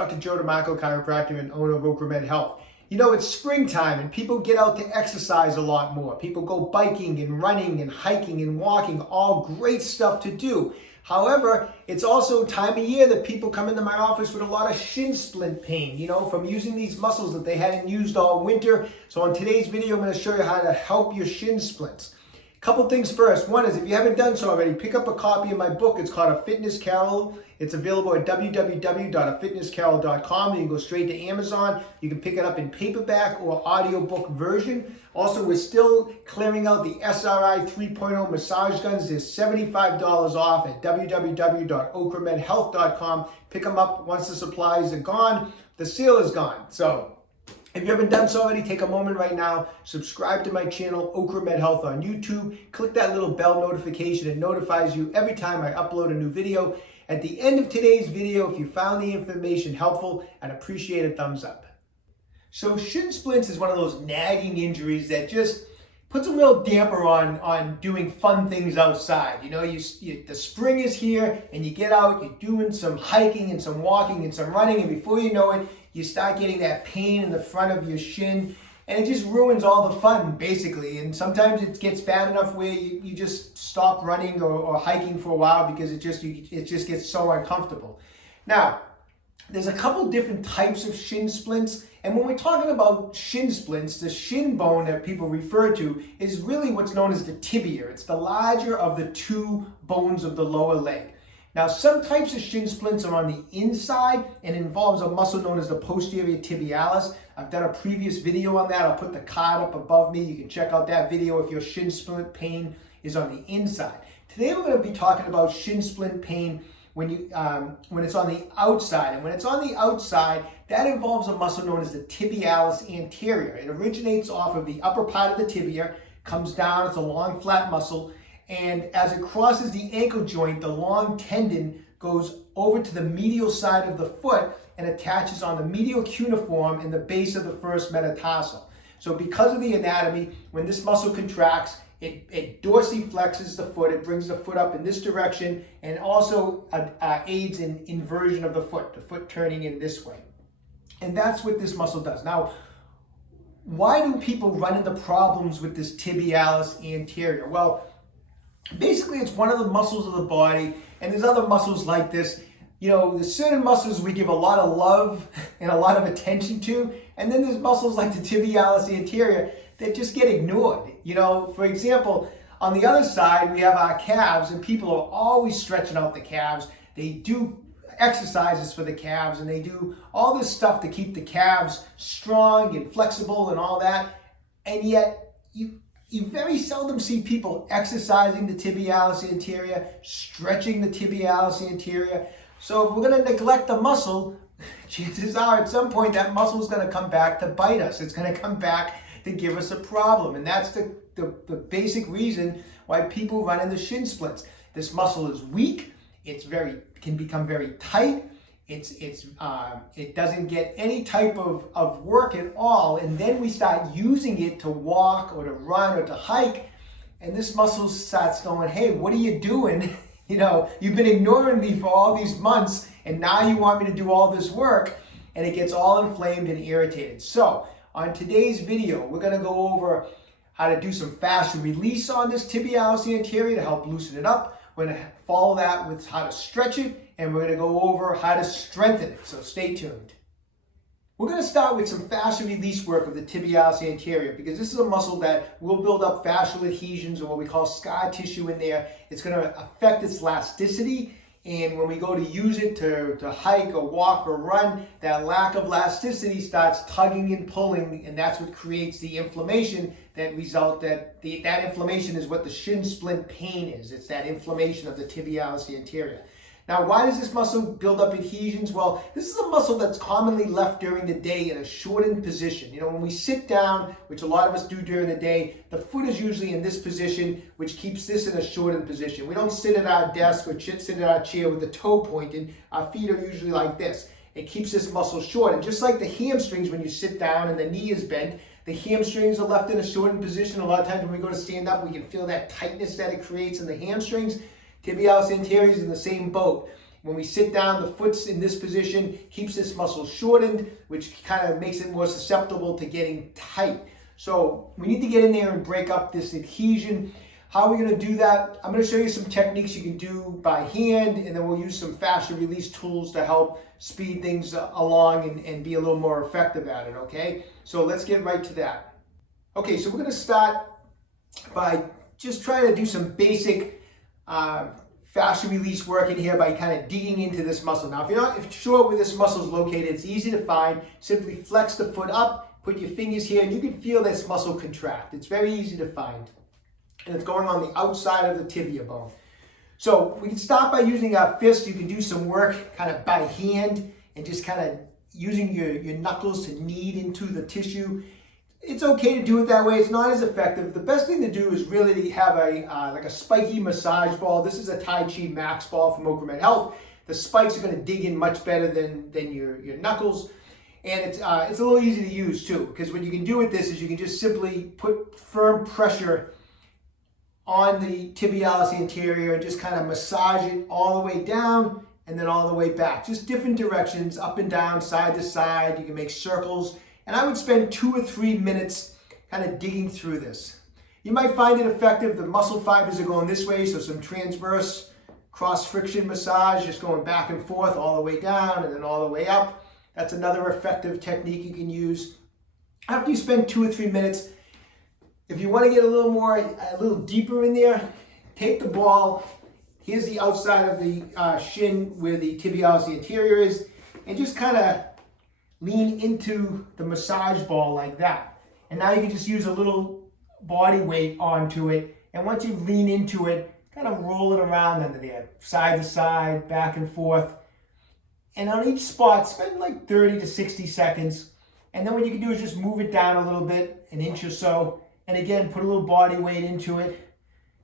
Dr. Joe DeMarco, chiropractor and owner of OcraMed Health. You know, it's springtime and people get out to exercise a lot more. People go biking and running and hiking and walking, all great stuff to do. However, it's also time of year that people come into my office with a lot of shin splint pain, you know, from using these muscles that they hadn't used all winter. So in today's video, I'm going to show you how to help your shin splints. Couple things first. One is, if you haven't done so already, pick up a copy of my book. It's called A Fitness Carol. It's available at www.afitnesscarol.com. You can go straight to Amazon. You can pick it up in paperback or audiobook version. Also, we're still clearing out the SRI 3.0 massage guns. They're $75 off at www.OcraMedHealth.com. Pick them up once the supplies are gone. The sale is gone. So if you haven't done so already, take a moment right now, subscribe to my channel, OcraMed Health on YouTube. Click that little bell notification. It notifies you every time I upload a new video. At the end of today's video, if you found the information helpful, I'd appreciate a thumbs up. So shin splints is one of those nagging injuries that just puts a real damper on doing fun things outside. You know, the spring is here and you get out, you're doing some hiking and some walking and some running, and before you know it, you start getting that pain in the front of your shin, and it just ruins all the fun, basically. And sometimes it gets bad enough where you just stop running or hiking for a while because it just gets so uncomfortable. Now, there's a couple different types of shin splints, and when we're talking about shin splints, the shin bone that people refer to is really what's known as the tibia. It's the larger of the two bones of the lower leg. Now, some types of shin splints are on the inside and involves a muscle known as the posterior tibialis. I've done a previous video on that. I'll put the card up above me. You can check out that video if your shin splint pain is on the inside. Today, we're going to be talking about shin splint pain when it's on the outside. And when it's on the outside, that involves a muscle known as the tibialis anterior. It originates off of the upper part of the tibia, comes down, it's a long flat muscle, and as it crosses the ankle joint, the long tendon goes over to the medial side of the foot and attaches on the medial cuneiform in the base of the first metatarsal. So because of the anatomy, when this muscle contracts, it dorsiflexes the foot, it brings the foot up in this direction, and also aids in inversion of the foot turning in this way. And that's what this muscle does. Now, why do people run into problems with this tibialis anterior? Well, basically, it's one of the muscles of the body, and there's other muscles like this. You know, there's certain muscles we give a lot of love and a lot of attention to, and then there's muscles like the tibialis anterior that just get ignored. You know, for example, on the other side, we have our calves, and people are always stretching out the calves. They do exercises for the calves, and they do all this stuff to keep the calves strong and flexible and all that, and yet you very seldom see people exercising the tibialis anterior, stretching the tibialis anterior. So if we're going to neglect the muscle, chances are at some point that muscle is going to come back to bite us. It's going to come back to give us a problem. And that's the basic reason why people run into shin splints. This muscle is weak. Can become very tight. It doesn't get any type of work at all, and then we start using it to walk or to run or to hike, and this muscle starts going, hey, what are you doing? You know, you've been ignoring me for all these months, and now you want me to do all this work, and it gets all inflamed and irritated. So on today's video, we're going to go over how to do some fascial release on this tibialis anterior to help loosen it up. We're going to follow that with how to stretch it, and we're going to go over how to strengthen it. So stay tuned. We're going to start with some fascial release work of the tibialis anterior, because this is a muscle that will build up fascial adhesions, or what we call scar tissue in there. It's going to affect its elasticity, and when we go to use it to hike or walk or run, that lack of elasticity starts tugging and pulling, and that's what creates the inflammation that inflammation is what the shin splint pain is. It's that inflammation of the tibialis anterior. Now, why does this muscle build up adhesions? Well, this is a muscle that's commonly left during the day in a shortened position. You know, when we sit down, which a lot of us do during the day, the foot is usually in this position, which keeps this in a shortened position. We don't sit at our desk or sit at our chair with the toe pointed. Our feet are usually like this. It keeps this muscle short. And just like the hamstrings, when you sit down and the knee is bent, the hamstrings are left in a shortened position. A lot of times when we go to stand up, we can feel that tightness that it creates in the hamstrings. Tibialis anterior is in the same boat. When we sit down, the foot's in this position, keeps this muscle shortened, which kind of makes it more susceptible to getting tight. So we need to get in there and break up this adhesion. How are we going to do that? I'm going to show you some techniques you can do by hand, and then we'll use some fascia release tools to help speed things along and be a little more effective at it, okay? So let's get right to that. Okay, so we're going to start by just trying to do some basic fascia release work in here by kind of digging into this muscle. Now, if you're not sure where this muscle is located, it's easy to find. Simply flex the foot up, put your fingers here, and you can feel this muscle contract. It's very easy to find. And it's going on the outside of the tibia bone. So we can start by using our fist. You can do some work kind of by hand and just kind of using your knuckles to knead into the tissue. It's okay to do it that way. It's not as effective. The best thing to do is really to have like a spiky massage ball. This is a Tai Chi Max ball from OcraMed Health. The spikes are going to dig in much better than your knuckles. And it's a little easy to use too, because what you can do with this is you can just simply put firm pressure on the tibialis anterior and just kind of massage it all the way down and then all the way back. Just different directions, up and down, side to side. You can make circles. And I would spend 2 or 3 minutes kind of digging through this. You might find it effective. The muscle fibers are going this way, so some transverse cross-friction massage, just going back and forth all the way down and then all the way up. That's another effective technique you can use. After you spend 2 or 3 minutes, if you want to get a little deeper in there, take the ball. Here's the outside of the shin where the tibialis anterior is, and just kind of lean into the massage ball like that. And now you can just use a little body weight onto it. And once you lean into it, kind of roll it around under there, side to side, back and forth. And on each spot, spend like 30 to 60 seconds. And then what you can do is just move it down a little bit, an inch or so. And again, put a little body weight into it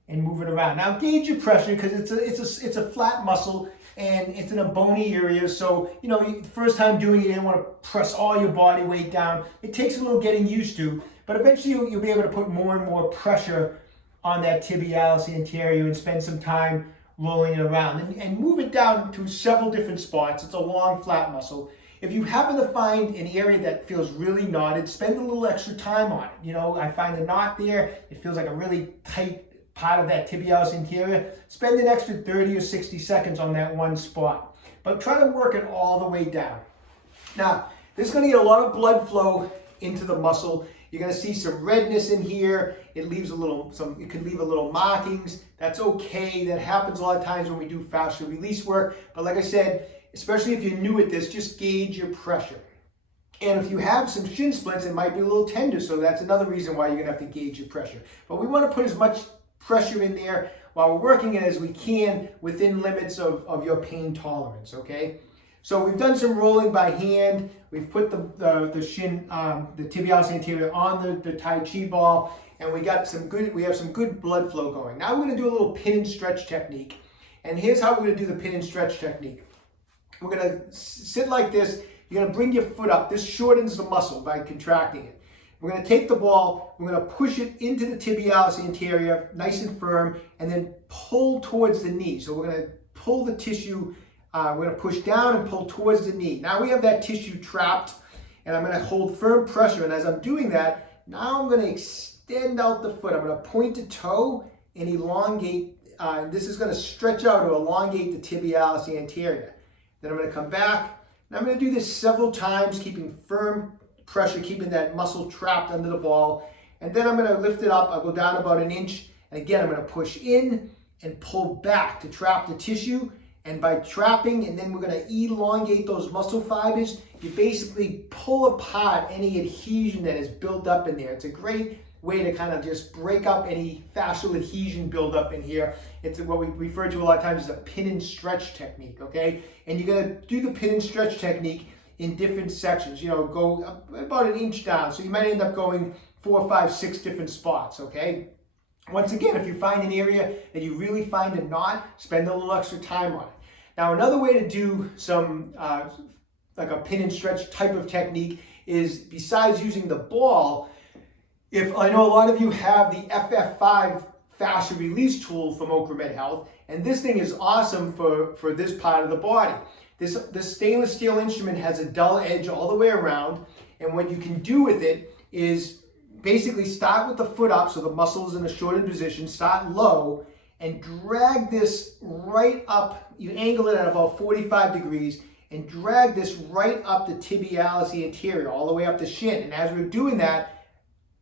and move it around. Now gauge your pressure, because it's a flat muscle and it's in a bony area. So, you know, first time doing it, you don't want to press all your body weight down. It takes a little getting used to, but eventually you'll be able to put more and more pressure on that tibialis anterior and spend some time rolling it around and move it down to several different spots. It's a long, flat muscle. If you happen to find an area that feels really knotted, spend a little extra time on it. You know, I find a knot there. It feels like a really tight part of that tibialis anterior. Spend an extra 30 or 60 seconds on that one spot. But try to work it all the way down. Now, this is going to get a lot of blood flow into the muscle. You're going to see some redness in here. It could leave a little markings. That's okay. That happens a lot of times when we do fascial release work. But like I said, especially if you're new at this, just gauge your pressure. And if you have some shin splints, it might be a little tender, so that's another reason why you're going to have to gauge your pressure. But we want to put as much pressure in there while we're working it as we can within limits of your pain tolerance, okay? So we've done some rolling by hand. We've put the shin, the tibialis anterior on the Tai Chi ball, and we have some good blood flow going. Now we're going to do a little pin and stretch technique. And here's how we're going to do the pin and stretch technique. We're going to sit like this. You're going to bring your foot up. This shortens the muscle by contracting it. We're going to take the ball, we're going to push it into the tibialis anterior, nice and firm, and then pull towards the knee. So we're going to pull the tissue, we're going to push down and pull towards the knee. Now we have that tissue trapped, and I'm going to hold firm pressure. And as I'm doing that, now I'm going to extend out the foot. I'm going to point the toe and elongate. This is going to stretch out or elongate the tibialis anterior. Then I'm going to come back, and I'm going to do this several times, keeping firm pressure, keeping that muscle trapped under the ball. And then I'm going to lift it up. I'll go down about an inch. And again, I'm going to push in and pull back to trap the tissue. And by trapping, and then we're going to elongate those muscle fibers, you basically pull apart any adhesion that is built up in there. It's a great way to kind of just break up any fascial adhesion buildup in here. It's what we refer to a lot of times as a pin and stretch technique, okay? And you're going to do the pin and stretch technique in different sections. You know, go about an inch down. So you might end up going 4, 5, 6 different spots, okay? Once again, if you find an area that you really find a knot, spend a little extra time on it. Now, another way to do some like a pin and stretch type of technique is, besides using the ball, if I know a lot of you have the FF5 fascia release tool from OcraMed Health, and this thing is awesome for this part of the body. This stainless steel instrument has a dull edge all the way around, and what you can do with it is basically start with the foot up, so the muscle's in a shortened position, start low, and drag this right up. You angle it at about 45 degrees, and drag this right up the tibialis anterior, all the way up the shin. And as we're doing that,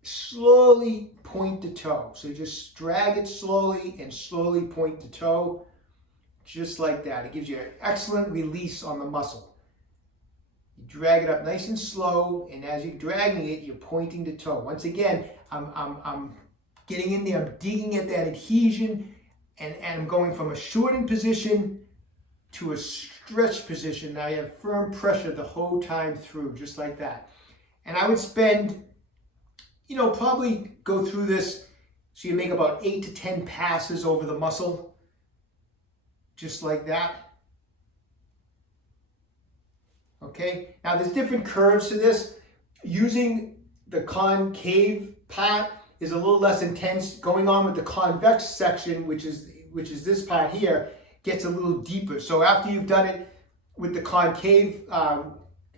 slowly point to toe. So just drag it slowly and slowly point to toe, just like that. It gives you an excellent release on the muscle. You drag it up nice and slow, and as you're dragging it, you're pointing to toe. Once again, I'm getting in there, I'm digging at that adhesion, and I'm going from a shortened position to a stretched position. Now you have firm pressure the whole time through, just like that. And I would spend, probably go through this so you make about 8 to 10 passes over the muscle, just like that. Okay, now there's different curves to this. Using the concave part is a little less intense. Going on with the convex section, which is this part here, gets a little deeper. So after you've done it with the concave part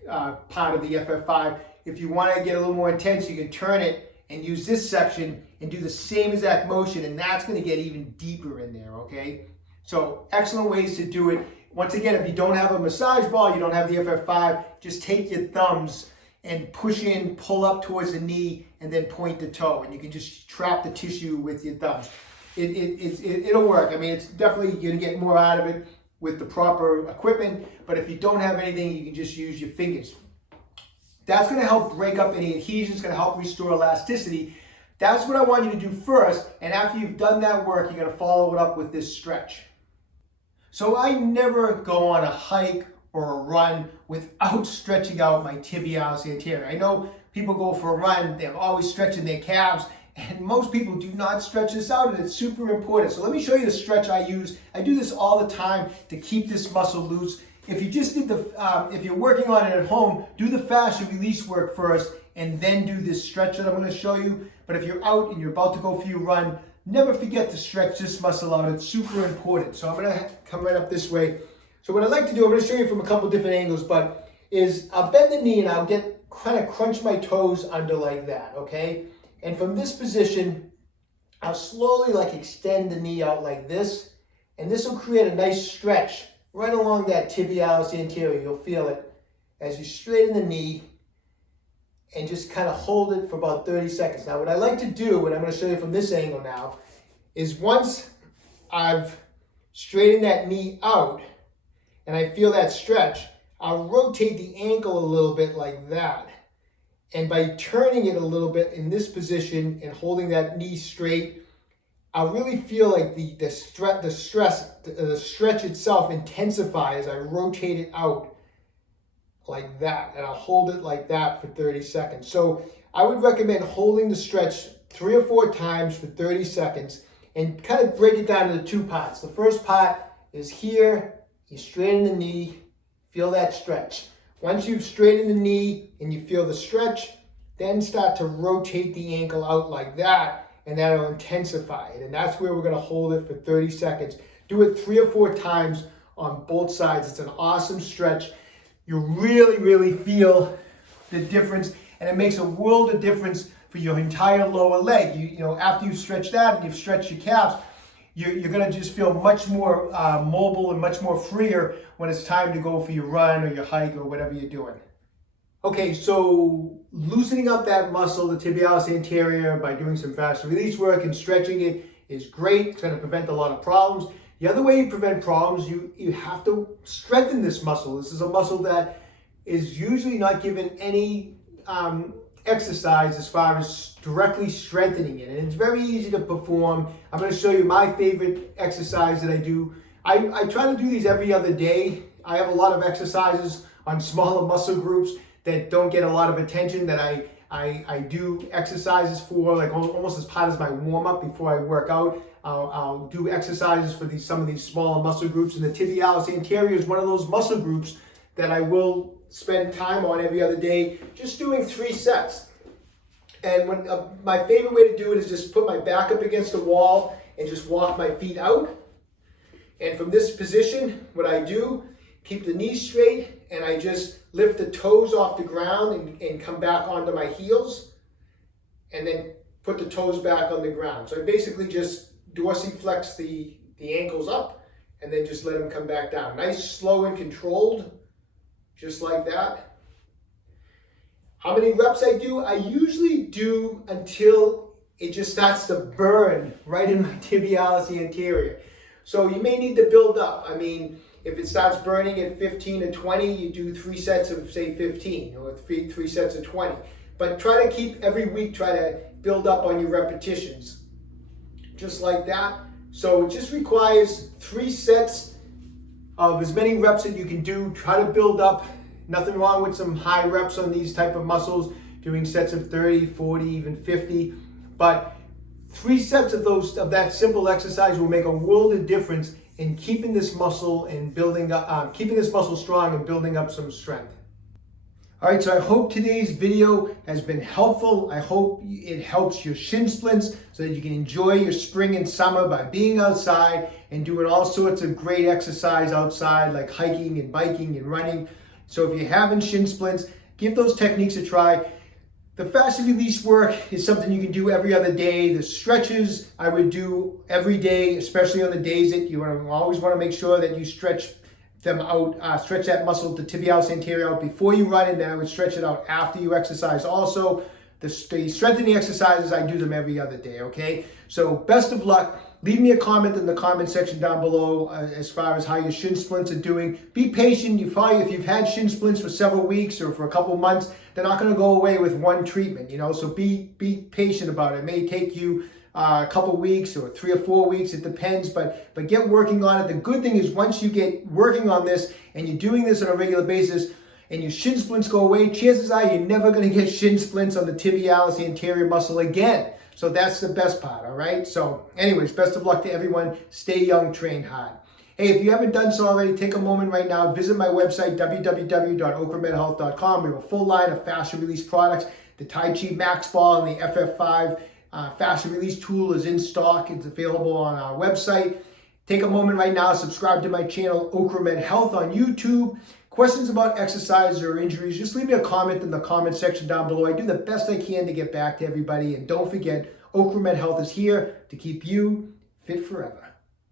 of the FF5, if you want to get a little more intense, you can turn it and use this section and do the same exact motion, and that's going to get even deeper in there, okay? So excellent ways to do it. Once again, if you don't have a massage ball, you don't have the FF5, just take your thumbs and push in, pull up towards the knee, and then point the toe, and you can just trap the tissue with your thumbs. It'll work. I mean, it's definitely going to get more out of it with the proper equipment, but if you don't have anything, you can just use your fingers. That's going to help break up any adhesions, going to help restore elasticity. That's what I want you to do first, and after you've done that work, you're going to follow it up with this stretch. So I never go on a hike or a run without stretching out my tibialis anterior. I know people go for a run, they're always stretching their calves, and most people do not stretch this out, and it's super important. So let me show you the stretch I use. I do this all the time to keep this muscle loose. If you just did if you're working on it at home, do the fascia release work first, and then do this stretch that I'm going to show you. But if you're out and you're about to go for your run, never forget to stretch this muscle out. It's super important. So I'm going to come right up this way. So what I like to do, I'm going to show you from a couple different angles, but is I'll bend the knee and I'll kind of crunch my toes under like that, okay? And from this position, I'll slowly extend the knee out like this, and this will create a nice stretch right along that tibialis anterior. You'll feel it as you straighten the knee and just kind of hold it for about 30 seconds. Now what I like to do, and I'm going to show you from this angle now, is once I've straightened that knee out and I feel that stretch, I'll rotate the ankle a little bit like that. And by turning it a little bit in this position and holding that knee straight, I'll really feel like the stretch itself intensify as I rotate it out like that. And I'll hold it like that for 30 seconds. So I would recommend holding the stretch 3 or 4 times for 30 seconds and kind of break it down into 2 parts. The first part is here, you straighten the knee, feel that stretch. Once you've straightened the knee and you feel the stretch, then start to rotate the ankle out like that, and that'll intensify it. And that's where we're going to hold it for 30 seconds. Do it 3 or 4 times on both sides. It's an awesome stretch. You really, really feel the difference, and it makes a world of difference for your entire lower leg. You know, after you've stretched that and you've stretched your calves, you're going to just feel much more mobile and much more freer when it's time to go for your run or your hike or whatever you're doing. Okay, so loosening up that muscle, the tibialis anterior, by doing some fascial release work and stretching it is great. It's going to prevent a lot of problems. The other way you prevent problems, you have to strengthen this muscle. This is a muscle that is usually not given any exercise as far as directly strengthening it, and it's very easy to perform. I'm going to show you my favorite exercise that I do. I try to do these every other day. I have a lot of exercises on smaller muscle groups that don't get a lot of attention that I do exercises for, like almost as part of my warm-up before I work out. I'll do exercises for some of these smaller muscle groups, and the tibialis anterior is one of those muscle groups that I will spend time on every other day, just doing 3 sets. And my favorite way to do it is just put my back up against the wall and just walk my feet out. And from this position, what I do, keep the knees straight, and I just lift the toes off the ground and come back onto my heels, and then put the toes back on the ground. So I basically just dorsiflex the ankles up, and then just let them come back down. Nice, slow, and controlled, just like that. How many reps I do? I usually do until it just starts to burn right in my tibialis anterior. So you may need to build up. I mean, if it starts burning at 15 to 20, you do 3 sets of, say, 15, or three sets of 20. But try to keep, every week, try to build up on your repetitions. Just like that. So it just requires 3 sets of as many reps that you can do. Try to build up. Nothing wrong with some high reps on these type of muscles, doing sets of 30, 40, even 50. But 3 sets of that simple exercise will make a world of difference in keeping this muscle and building up, keeping this muscle strong and building up some strength. All right, so I hope today's video has been helpful. I hope it helps your shin splints so that you can enjoy your spring and summer by being outside and doing all sorts of great exercise outside, like hiking and biking and running. So if you're having shin splints, give those techniques a try. The fascia release work is something you can do every other day. The stretches I would do every day, especially on the days that you always want to make sure that you stretch them out, stretch that muscle, the tibialis anterior, out before you run, and then I would stretch it out after you exercise. Also, the strengthening exercises, I do them every other day, okay? So best of luck. Leave me a comment in the comment section down below as far as how your shin splints are doing. Be patient. If you've had shin splints for several weeks or for a couple months, they're not going to go away with one treatment, you know, so be patient about it. It may take you a couple weeks or 3 or 4 weeks, it depends, but get working on it. The good thing is once you get working on this and you're doing this on a regular basis and your shin splints go away, chances are you're never going to get shin splints on the tibialis anterior muscle again. So that's the best part, all right? So anyways, best of luck to everyone. Stay young, train hard. Hey, if you haven't done so already, take a moment right now. Visit my website, www.OcraMedHealth.com. We have a full line of fascia release products. The Tai Chi Max Ball and the FF5 fascia release tool is in stock. It's available on our website. Take a moment right now, subscribe to my channel, OcraMed Health on YouTube. Questions about exercise or injuries, just leave me a comment in the comment section down below. I do the best I can to get back to everybody. And don't forget, OcraMed Health is here to keep you fit forever.